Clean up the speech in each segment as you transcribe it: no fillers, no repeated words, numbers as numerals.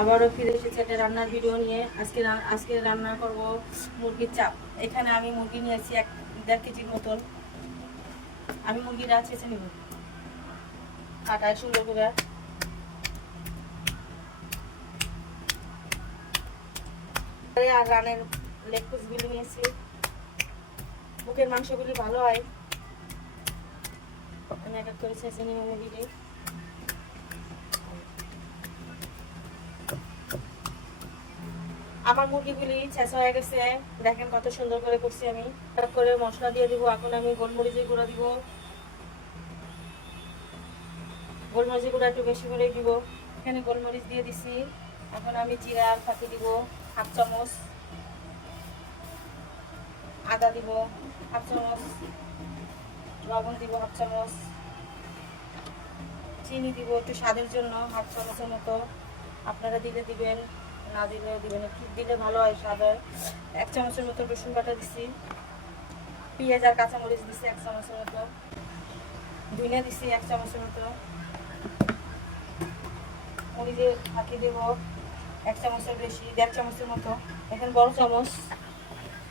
আবারও ফিরে এসেছি একটা রান্নার ভিডিও নিয়ে। আজকে রান্না করব মুরগির চাপ। এখানে আমি মুরগি নিয়েছি 1.5 কেজির মতন। আমি মুরগিটা ছেঁচে নেব কাটায় সুন্দর করে। আর রানের লেগ পিসগুলি নিয়েছি, বুকের মাংসগুলি ভালো হয়। আমি এক এক করে ছেঁচে নেব মুরগিটি। আমার মুরগিগুলি ছেঁচা হয়ে গেছে, দেখেন কত সুন্দর করে করছি আমি। এক করে মশলা দিয়ে দিব। এখন আমি গোলমরিচের গুঁড়া দিব, গোলমরিচের গুঁড়া একটু বেশি করে দিব। এখানে গোলমরিচ দিয়ে দিছি। এখন আমি জিরা আর ফাঁকি দিব 1/2 চামচ, আদা দিব 1/2 চামচ, লবণ দিব 1/2 চামচ, চিনি দিব একটু স্বাদের জন্য 1/2 চামচের মতো। আপনারা দিলে দিবেন, না দিলে দিবেন, একটু দিলে ভালো হয়, স্বাদ হয়। 1 চামচের মতো রসুন বাটা দিছি, পেঁয়াজ আর কাঁচামরিচ দিছি 1 চামচের মতো, ধনিয়া দিছি 1 চামচের মতো, মরিচের ফাঁকি দেব 1 চামচের বেশি, 1.5 চামচের মতো। এখন বড় চামচ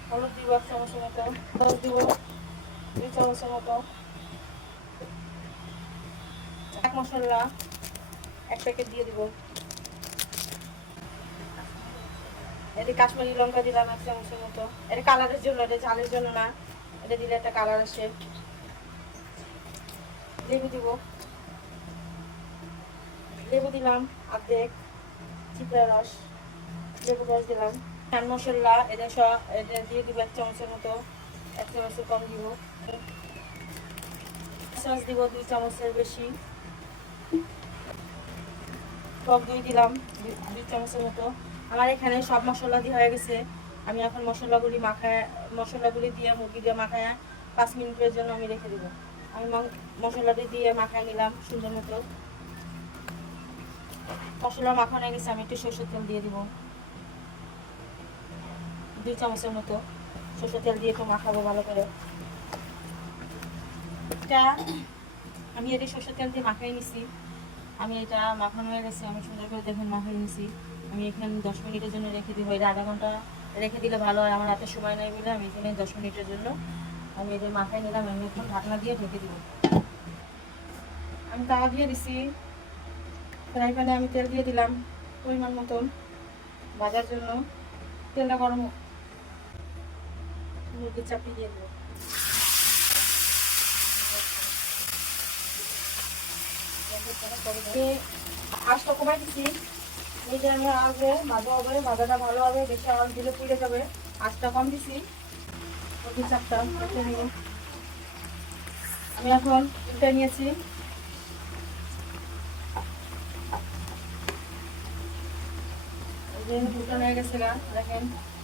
হলুদ দিব 1 চামচের মতো, হলুদ দিব 2 চামচের মতো, চাট মশলা 1 প্যাকেট দিয়ে দিব। এটা কাশ্মীরি লঙ্কা দিলাম 1 চামচের মতো। এটা কালারের জন্য, এটা ঝালের জন্য না, এটা দিলে একটা কালার আসে। লেবু দিব, লেবু দিলাম অর্ধেক, চিপড়া রস, লেবু রস দিলাম। চাট মশলা এটা দিয়ে দিব 1 চামচের মতো, 1 চামচের কম দিব। সস দিব 2 চামচের বেশি, টক দই দিলাম 2 চামচের মতো। আমার এখানে সব মশলা দিয়ে হয়ে গেছে। আমি এখন মশলাগুলি দিয়ে মুরগি দিয়ে মাখায় 5 মিনিটের জন্য আমি রেখে দেবো। আমি মশলাটি দিয়ে মাখায় নিলাম সুন্দর মতো। মশলা মাখানো হয়ে গেছে, আমি একটু সরষের তেল দিয়ে দিব 2 চামচের মতো। সরষের তেল দিয়ে একটু মাখাবো ভালো করে। এটা আমি এটি সরষের তেল দিয়ে মাখাই নিছি। আমি এটা মাখানো হয়ে গেছে, আমি সুন্দর করে দেখেন মাখাই নিছি। আমি এখানে 10 মিনিটের জন্য রেখে দিব। এটা আধা ঘন্টা রেখে দিলে ভালো হয়, আমার হাতে সময় নেই বলে আমি এখানে 10 মিনিটের জন্য আমি এটা মাখাই নিলাম। আমি এখন ঢাকনা দিয়ে ঢেকে দিব। আমি তাওয়া দিয়ে দিছি, ফ্রাই প্যানে আমি তেল দিয়ে দিলাম পরিমাণ মতন ভাজার জন্য। তেলটা গরম, মুরগির চাপটি দিয়ে দেবো। আঁচটা কমাই দিচ্ছি, মিডিয়ামে আসবে, ভাজা হবে, ভাজাটা ভালো হবে। বেশি আওয়াজ দিলে পুড়ে যাবে। আঁচটা কম দিছি, মুরগির চাপটা রেখে নিব। আমি এখন উল্টে নিয়েছি। উল্টানো হয়ে গেছে, দেখেন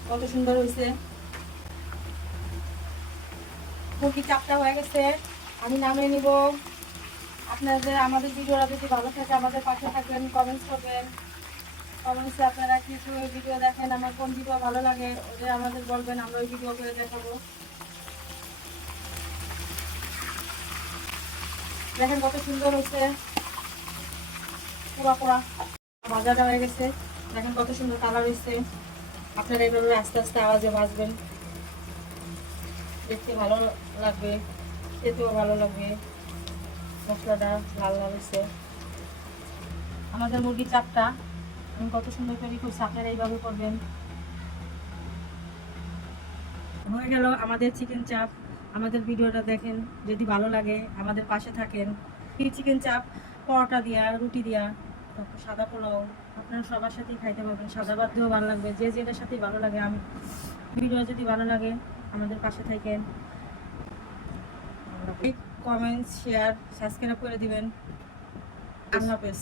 কত সুন্দর হয়েছে। মুরগির চাপটা হয়ে গেছে, আমি নামিয়ে নিব। আপনাদের আমাদের ভিডিওটা যদি ভালো থাকে আমাদের পাশে থাকবেন, কমেন্টস করবেন। কমেন্টসে আপনারা কিছু ভিডিও দেখেন, আমার কোন ভিডিও ভালো লাগে ওদের আমাদের বলবেন, আমরা ওই ভিডিও করে দেখাবো। দেখেন কত সুন্দর হয়েছে, পোড়া পোড়া ভাজাটা হয়ে গেছে। দেখেন কত সুন্দর কালার হয়েছে। আপনারা এইভাবে আস্তে আস্তে আওয়াজে ভাজবেন, দেখতে ভালো লাগবে, খেতেও ভালো লাগবে। মশলাটা লাল লাল হয়েছে। আমাদের মুরগির চাপটা আমি কত সুন্দর তৈরি করছি, আপনারা এইভাবে করবেন। হয়ে গেল আমাদের চিকেন চাপ। আমাদের ভিডিওটা দেখেন, যদি ভালো লাগে আমাদের পাশে থাকেন। এই চিকেন চাপ পরোটা দিয়া, রুটি দিয়া, তারপর সাদা পোলাও, আপনারা সবার সাথেই খাইতে পারবেন। সাদা ভাত দিয়েও ভালো লাগবে, যে যেটার সাথেই ভালো লাগে। আমি ভিডিও যদি ভালো লাগে আমাদের পাশে থাকেন, কমেন্টস, শেয়ার, সাবস্ক্রাইব করে দিবেন। আল্লাহ হাফেজ।